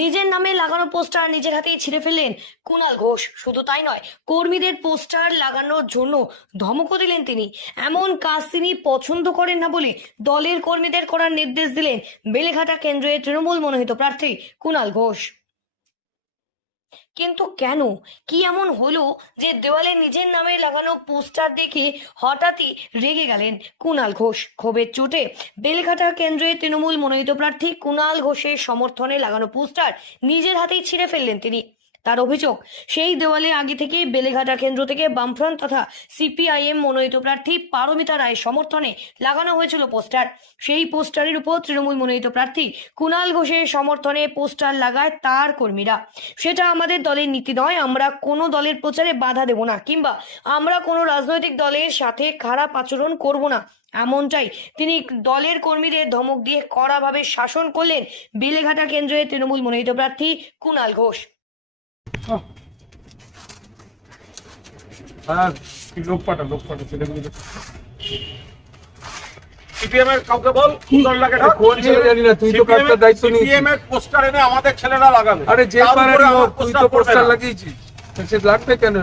নিজের নামে লাগানো পোস্টার নিজের হাতেই ছিঁড়ে ফেললেন কুণাল ঘোষ। শুধু তাই নয়, কর্মীদের পোস্টার লাগানোর জন্য ধমকও দিলেন তিনি। এমন কাজ তিনি পছন্দ করেন না বলে দলের কর্মীদের করার নির্দেশ দিলেন বেলেঘাটা কেন্দ্রের তৃণমূল মনোনীত প্রার্থী কুণাল ঘোষ। কিন্তু কেন, কি এমন হলো যে দেওয়ালে নিজের নামে লাগানো পোস্টার দেখে হঠাৎই রেগে গেলেন কুণাল ঘোষ? ক্ষোভের চোটে বেলেঘাটা কেন্দ্রের তৃণমূল মনোনীত প্রার্থী কুণাল ঘোষের সমর্থনে লাগানো পোস্টার নিজের হাতেই ছিঁড়ে ফেললেন তিনি। তার অভিযোগ, সেই দেওয়ালে আগে থেকেই বেলেঘাটা কেন্দ্র থেকে বামফ্রন্ট তথা সিপিআইএম মনোনীত প্রার্থী পারমিতা রায়ের সমর্থনে লাগানো হয়েছিল পোস্টার। সেই পোস্টারের উপর তৃণমূল মনোনীত প্রার্থী কুণাল ঘোষের সমর্থনে পোস্টার লাগায় তার কর্মীরা। সেটা আমাদের দলের নীতি নয়, আমরা কোনো দলের প্রচারে বাধা দেব না, কিংবা আমরা কোনো রাজনৈতিক দলের সাথে খারাপ আচরণ করব না, এমনটাই তিনি দলের কর্মীদের ধমক দিয়ে কড়াভাবে শাসন করলেন বেলেঘাটা কেন্দ্রের তৃণমূল মনোনীত প্রার্থী কুণাল ঘোষ। সিপিএম এর কাউকে বল সুন্দর লাগে না, কোন ছেলে জানি না, তুই তো কাজটা দায়িত্ব নিয়েছিস। সিপিএম এর পোস্টার এনে আমাদের ছেলেরা লাগাবে। আরে যে তার পারে উপরে আমার তুই তো পড়বে পোস্টার না। লাগিয়েছিস, সে লাগবে কেন?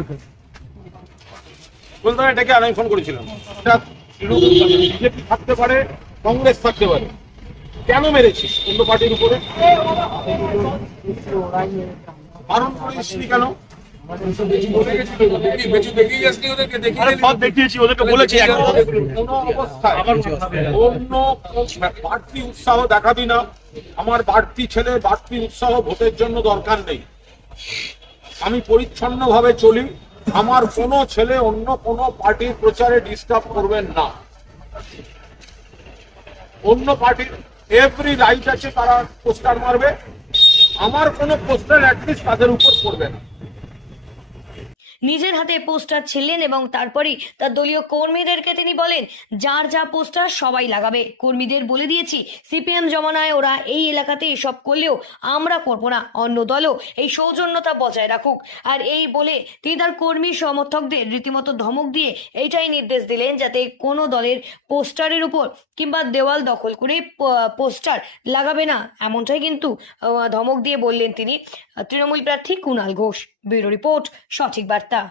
বলতে এটাকে আমি ফোন করেছিলাম, এটা বিজেপি থাকতে পারে, কংগ্রেস থাকতে পারে, কেন মেরেছিস অন্য পার্টির উপরে? বারণ করিসনি কেন? আরে সব দেখিয়েছি, ওদেরকে বলেছি কোনো অবস্থায় অন্য বাড়তি উৎসাহ দেখাবি না। আমার বাড়তি ছেলে বাড়তি উৎসাহ ভোটের জন্য দরকার নেই। আমি পরিচ্ছন্নভাবে চলি, আমার কোনো ছেলে অন্য কোনো পার্টির প্রচারে ডিস্টার্ব করবেন না। অন্য পার্টির এভরি রাইট আছে, তারা পোস্টার মারবে, আমার কোনো পোস্টার অ্যাটলিস্ট তাদের উপর পড়বে না। নিজের হাতে পোস্টার ছিলেন এবং তারপরেই তার দলীয় কর্মীদেরকে তিনি বলেন, যার যা পোস্টার সবাই লাগাবে। কর্মীদের বলে দিয়েছি, সিপিএম জমানায় ওরা এই এলাকাতে এসব করলেও আমরা করব না, অন্য দলও এই সৌজন্যতা বজায় রাখুক। আর এই বলে তিনি তার কর্মী সমর্থকদের রীতিমতো ধমক দিয়ে এইটাই নির্দেশ দিলেন, যাতে কোনো দলের পোস্টারের উপর কিংবা দেওয়াল দখল করে পোস্টার লাগাবে না, এমনটাই কিন্তু ধমক দিয়ে বললেন তিনি তৃণমূল প্রার্থী কুণাল ঘোষ। ব্যুরো রিপোর্ট, সঠিক বার্তা।